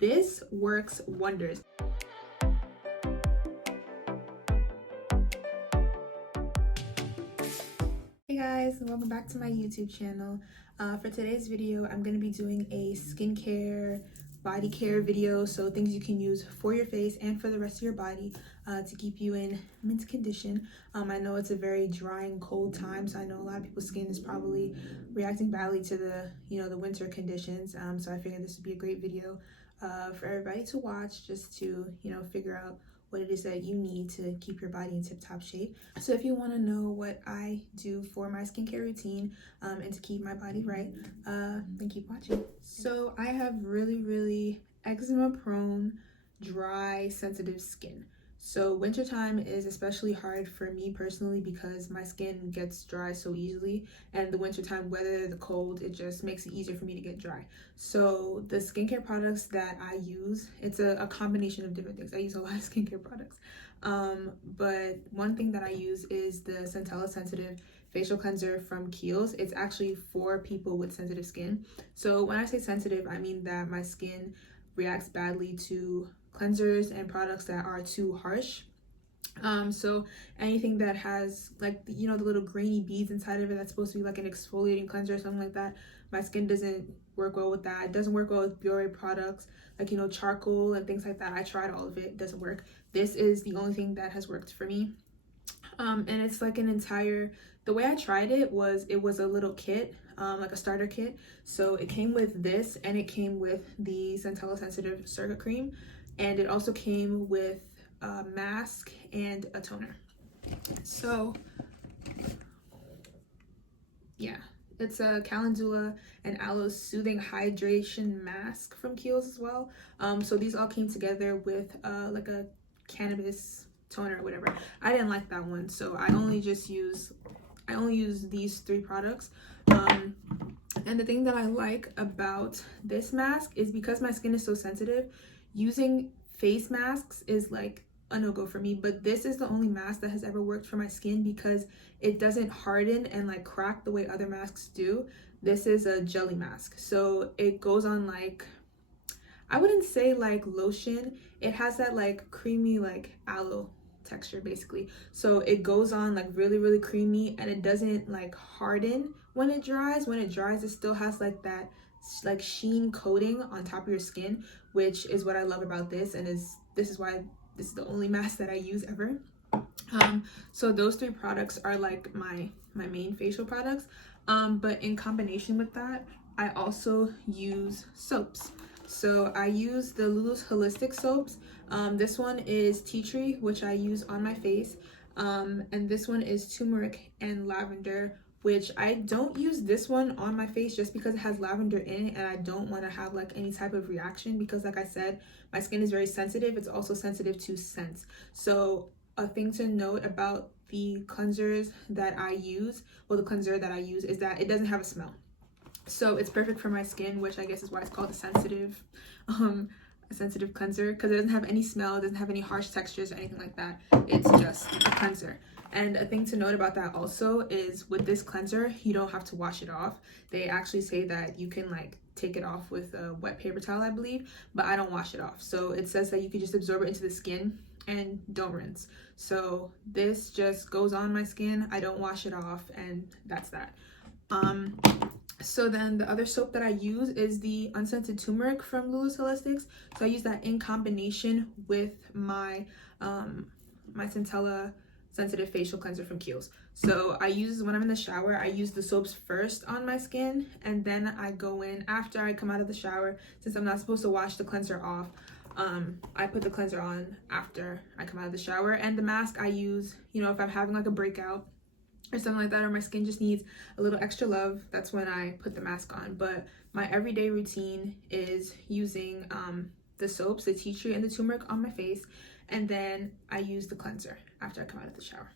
this works wonders. Hey guys, welcome back to my YouTube channel. For today's video, I'm going to be doing a skincare, body care video, so things you can use for your face and for the rest of your body to keep you in mint condition. I know it's a very dry and cold time, so I know a lot of people's skin is probably reacting badly to the winter conditions. So I figured this would be a great video for everybody to watch, just to figure out what it is that you need to keep your body in tip-top shape. So if you want to know what I do for my skincare routine and to keep my body right, then keep watching. So I have really eczema prone, dry, sensitive skin. So wintertime is especially hard for me personally because my skin gets dry so easily, and the wintertime weather, the cold, it just makes it easier for me to get dry. So the skincare products that I use, it's a combination of different things. I use a lot of skincare products, but one thing that I use is the Centella Sensitive Facial Cleanser from Kiehl's. It's actually for people with sensitive skin. So when I say sensitive, I mean that my skin reacts badly to cleansers and products that are too harsh. So anything that has like the little grainy beads inside of it, that's supposed to be like an exfoliating cleanser or something like that, my skin doesn't work well with that. It doesn't work well with Biore products like charcoal and things like that. I tried all of it, it doesn't work. This is the only thing that has worked for me. And it's like the way I tried it was a little kit, like a starter kit. So it came with this, and it came with the Centella Sensitive Circuit Cream, and it also came with a mask and a toner. So yeah, it's a Calendula and Aloe Soothing Hydration Mask from Kiehl's as well. So these all came together with like a cannabis toner or whatever. I didn't like that one, so I only use these three products. And the thing that I like about this mask is because my skin is so sensitive, using face masks is like a no-go for me. But this is the only mask that has ever worked for my skin because it doesn't harden and like crack the way other masks do. This is a jelly mask, so it goes on like, I wouldn't say like lotion. It has that like creamy like aloe texture basically, so it goes on like really creamy, and it doesn't like harden when it dries. When it dries, it still has like that like sheen coating on top of your skin, which is what I love about this, and this is why this is the only mask that I use ever. So those three products are like my main facial products, but in combination with that, I also use soaps. So I use the Lulu's Holistic soaps. This one is tea tree, which I use on my face, and this one is turmeric and lavender, which I don't use this one on my face just because it has lavender in it, and I don't want to have like any type of reaction because, like I said, my skin is very sensitive. It's also sensitive to scents. So a thing to note about the cleansers that I use, well, the cleanser that I use, is that it doesn't have a smell. So it's perfect for my skin, which I guess is why it's called a sensitive cleanser, because it doesn't have any smell, it doesn't have any harsh textures or anything like that. It's just a cleanser. And a thing to note about that also is with this cleanser, you don't have to wash it off. They actually say that you can like take it off with a wet paper towel, I believe, but I don't wash it off. So it says that you can just absorb it into the skin and don't rinse. So this just goes on my skin, I don't wash it off, and that's that. So then the other soap that I use is the unscented turmeric from Lulu's Holistics. So I use that in combination with my my Centella Sensitive Facial Cleanser from Kiehl's. So when I'm in the shower, I use the soaps first on my skin, and then I go in after I come out of the shower. Since I'm not supposed to wash the cleanser off, I put the cleanser on after I come out of the shower. And the mask I use, if I'm having like a breakout or something like that, or my skin just needs a little extra love, that's when I put the mask on. But my everyday routine is using the soaps, the tea tree and the turmeric on my face, and then I use the cleanser after I come out of the shower.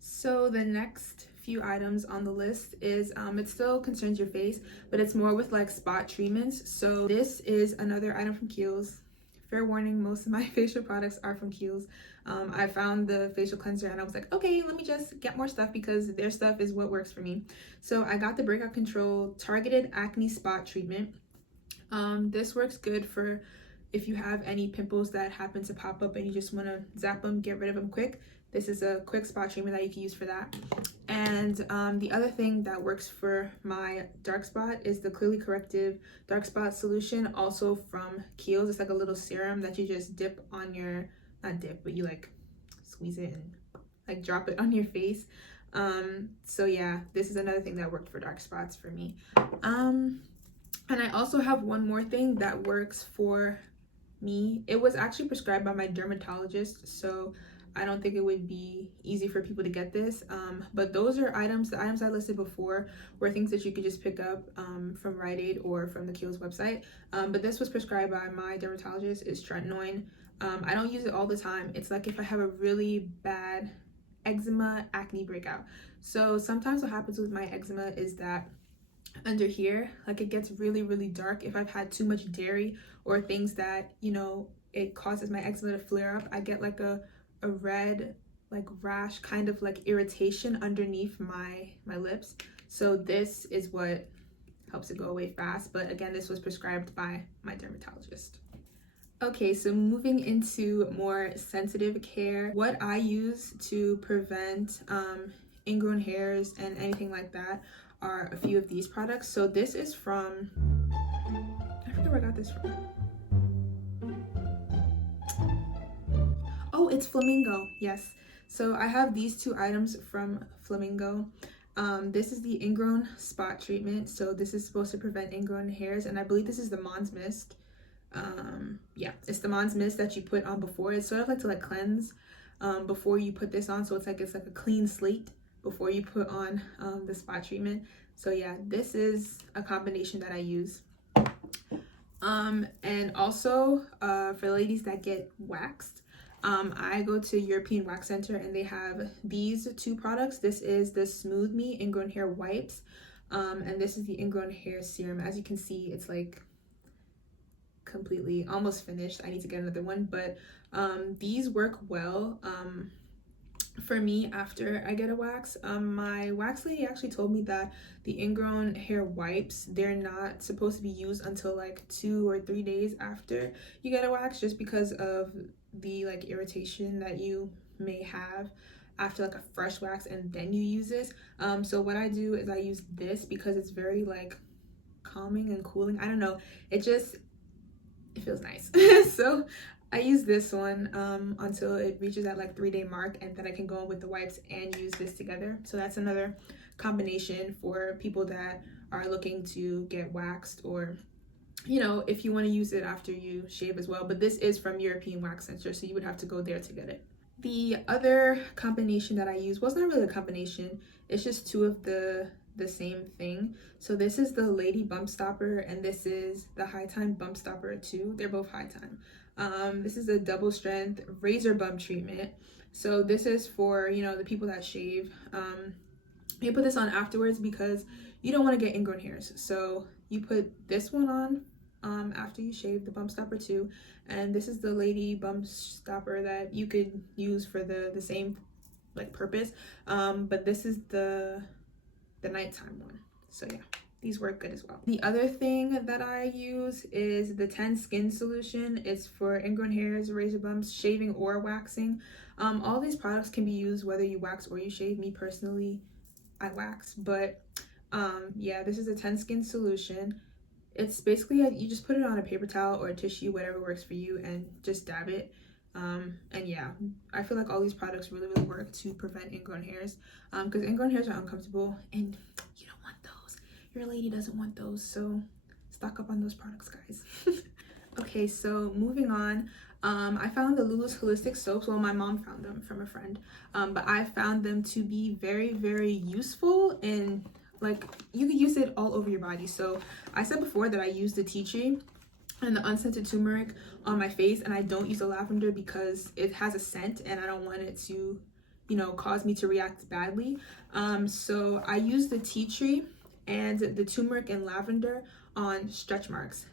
So the next few items on the list is it still concerns your face, but it's more with like spot treatments. So this is another item from Kiehl's. Fair warning, most of my facial products are from Kiehl's. I found the facial cleanser and I was like, okay, let me just get more stuff because their stuff is what works for me. So I got the Breakout Control Targeted Acne Spot Treatment. This works good for if you have any pimples that happen to pop up and you just want to zap them, get rid of them quick, this is a quick spot treatment that you can use for that. And the other thing that works for my dark spot is the Clearly Corrective Dark Spot Solution, also from Kiehl. It's like a little serum that you just dip on your, not dip, but you like squeeze it and like drop it on your face. So yeah, this is another thing that worked for dark spots for me. And I also have one more thing that works for me. It was actually prescribed by my dermatologist, so I don't think it would be easy for people to get this, but those are items, the items I listed before were things that you could just pick up from Rite Aid or from the Kiehl's website, but this was prescribed by my dermatologist. It's Tretinoin. I don't use it all the time. It's like if I have a really bad eczema, acne breakout. So sometimes what happens with my eczema is that under here, like it gets really, really dark. If I've had too much dairy or things that, you know, it causes my eczema to flare up, I get like a red like rash, kind of like irritation underneath my lips. So this is what helps it go away fast, but again, this was prescribed by my dermatologist. Okay, so moving into more sensitive care, what I use to prevent ingrown hairs and anything like that are a few of these products. So this is from, I forget where I got this from. Oh, it's Flamingo. Yes. So I have these two items from Flamingo. This is the Ingrown spot treatment. So this is supposed to prevent ingrown hairs, and I believe this is the Mons mist. Yeah, it's the Mons mist that you put on before. It's sort of like to like cleanse before you put this on. So it's like a clean slate before you put on the spot treatment. So yeah, this is a combination that I use. And also for ladies that get waxed, I go to European Wax Center and they have these two products. This is the Smooth Me Ingrown Hair Wipes, and this is the Ingrown Hair Serum. As you can see, it's like completely almost finished. I need to get another one, but these work well for me after I get a wax. My wax lady actually told me that the Ingrown Hair Wipes, they're not supposed to be used until like 2 or 3 days after you get a wax, just because of the like irritation that you may have after like a fresh wax and then you use this. So what I do is I use this because it's very like calming and cooling. I don't know, it feels nice. So I use this one until it reaches that like 3-day mark, and then I can go in with the wipes and use this together. So that's another combination for people that are looking to get waxed, or you know, if you want to use it after you shave as well. But this is from European Wax Center, so you would have to go there to get it. The other combination that I use, well, it's not really a combination, it's just two of the same thing. So this is the Lady Bump Stopper, and this is the High Time Bump Stopper 2. They're both high time. This is a double strength razor bump treatment. So this is for, you know, the people that shave. You put this on afterwards because you don't want to get ingrown hairs. So you put this one on after you shave, the Bump Stopper 2, and this is the Lady Bump Stopper that you could use for the same like purpose, but this is the nighttime one. So yeah, these work good as well. The other thing that I use is the 10 Skin Solution. It's for ingrown hairs, razor bumps, shaving or waxing. All these products can be used whether you wax or you shave. Me personally, I wax, but yeah, this is a 10 Skin Solution. It's basically you just put it on a paper towel or a tissue, whatever works for you, and just dab it. And yeah, I feel like all these products really work to prevent ingrown hairs, because ingrown hairs are uncomfortable and you don't want those. Your lady doesn't want those, so stock up on those products, guys. Okay, so moving on, I found the Lulu's holistic soaps. Well, my mom found them from a friend, but I found them to be very useful, and like you could use it all over your body. So I said before that I use the tea tree and the unscented turmeric on my face, and I don't use the lavender because it has a scent and I don't want it to, you know, cause me to react badly. So I use the tea tree and the turmeric and lavender on stretch marks.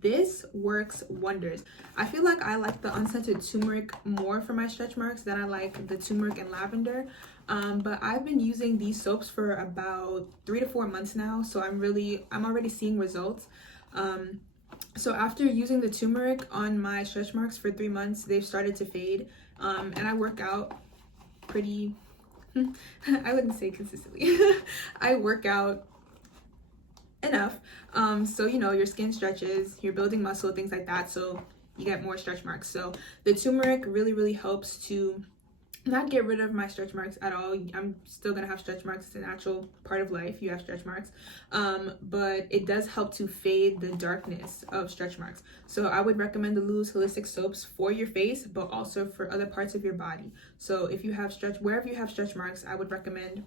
This works wonders. I feel like I like the unscented turmeric more for my stretch marks than I like the turmeric and lavender. But I've been using these soaps for about 3 to 4 months now, so I'm already seeing results. So after using the turmeric on my stretch marks for 3 months, they've started to fade. And I work out pretty, I wouldn't say consistently. I work out enough. So you know, your skin stretches, you're building muscle, things like that. So you get more stretch marks. So the turmeric really helps to not get rid of my stretch marks at all. I'm still gonna have stretch marks. It's a natural part of life. You have stretch marks, but it does help to fade the darkness of stretch marks. So I would recommend the Lulu's holistic soaps for your face, but also for other parts of your body. So if you have wherever you have stretch marks, I would recommend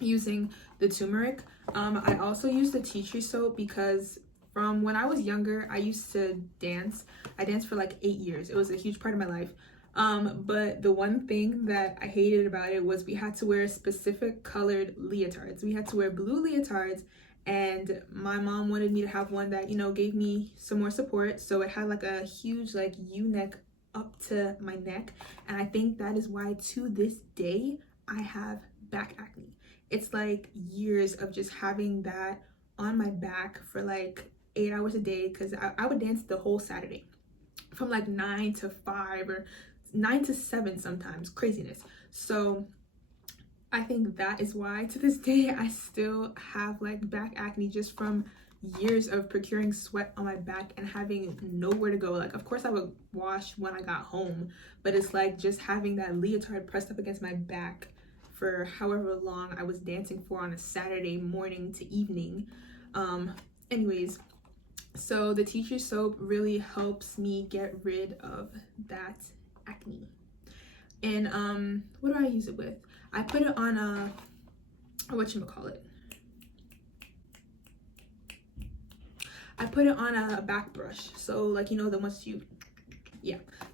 using the turmeric. I also use the tea tree soap because from when I was younger, I used to dance. I danced for like 8 years. It was a huge part of my life. But the one thing that I hated about it was we had to wear specific colored leotards. We had to wear blue leotards, and my mom wanted me to have one that, you know, gave me some more support. So it had like a huge like U-neck up to my neck. And I think that is why to this day I have back acne. It's like years of just having that on my back for like 8 hours a day, because I would dance the whole Saturday from like 9 to 5 or 9 to 7 sometimes. Craziness. So I think that is why to this day I still have like back acne, just from years of procuring sweat on my back and having nowhere to go. Like, of course I would wash when I got home, but it's like just having that leotard pressed up against my back for however long I was dancing for on a Saturday morning to evening. Anyways, so the tea tree soap really helps me get rid of that acne. And what do I use it with? I put it on a whatchamacallit. I put it on a back brush. So like, you know, the ones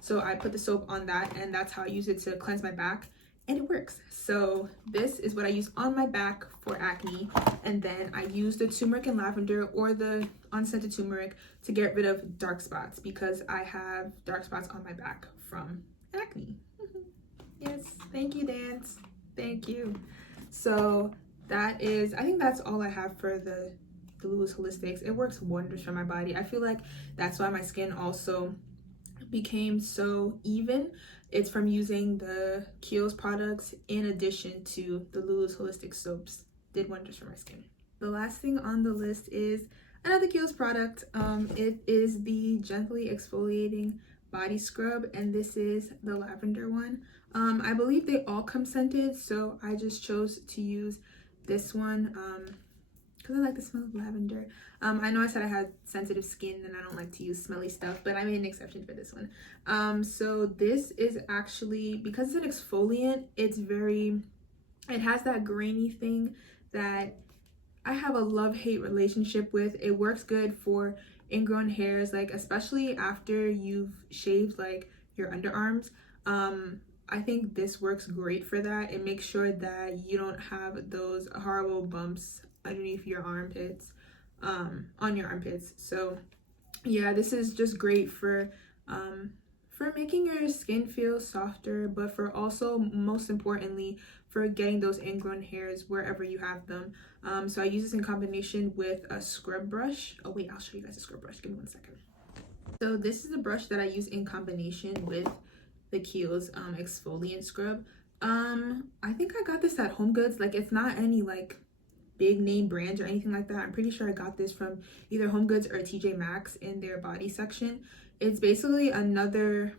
so I put the soap on that, and that's how I use it to cleanse my back, and it works. So this is what I use on my back for acne, and then I use the turmeric and lavender or the unscented turmeric to get rid of dark spots, because I have dark spots on my back from acne. Yes, thank you, Dance. Thank you. So that is, I think that's all I have for the Lulu's Holistics. It works wonders for my body. I feel like that's why my skin also became so even. It's from using the Kiehl's products in addition to the Lulu's holistic soaps. Did wonders for my skin. The last thing on the list is another Kiehl's product. It is the gently exfoliating body scrub, and this is the lavender one. I believe they all come scented, so I just chose to use this one because I like the smell of lavender. I know I said I had sensitive skin and I don't like to use smelly stuff, but I made an exception for this one. So this is actually, because it's an exfoliant, it has that grainy thing that I have a love-hate relationship with. It works good for ingrown hairs, like especially after you've shaved like your underarms. I think this works great for that. It makes sure that you don't have those horrible bumps underneath your armpits, on your armpits. So yeah, this is just great for making your skin feel softer, but for also, most importantly, for getting those ingrown hairs wherever you have them. So I use this in combination with a scrub brush. Oh wait, I'll show you guys a scrub brush. Give me 1 second. So this is the brush that I use in combination with the Kiehl's exfoliant scrub. I think I got this at Home Goods. Like, it's not any like big name brands or anything like that. I'm pretty sure I got this from either Home Goods or TJ Maxx in their body section. It's basically another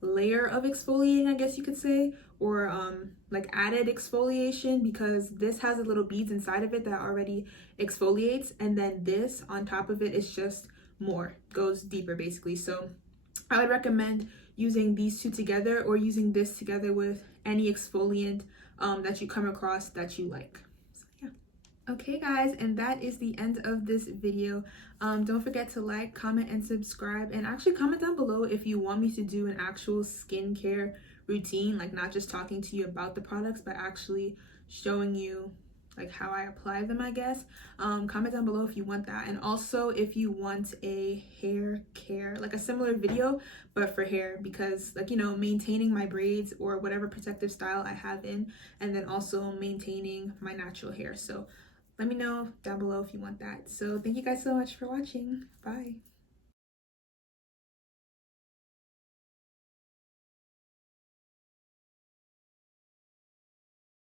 layer of exfoliating, I guess you could say, or like added exfoliation, because this has a little beads inside of it that already exfoliates, and then this on top of it is just goes deeper basically. So I would recommend using these two together, or using this together with any exfoliant that you come across that you like. So yeah. Okay guys, and that is the end of this video. Don't forget to like, comment, and subscribe, and actually comment down below if you want me to do an actual skincare routine, like not just talking to you about the products, but actually showing you like how I apply them, I guess. Comment down below if you want that, and also if you want a hair care, like a similar video but for hair, because like, you know, maintaining my braids or whatever protective style I have in, and then also maintaining my natural hair. So let me know down below if you want that. So thank you guys so much for watching. Bye.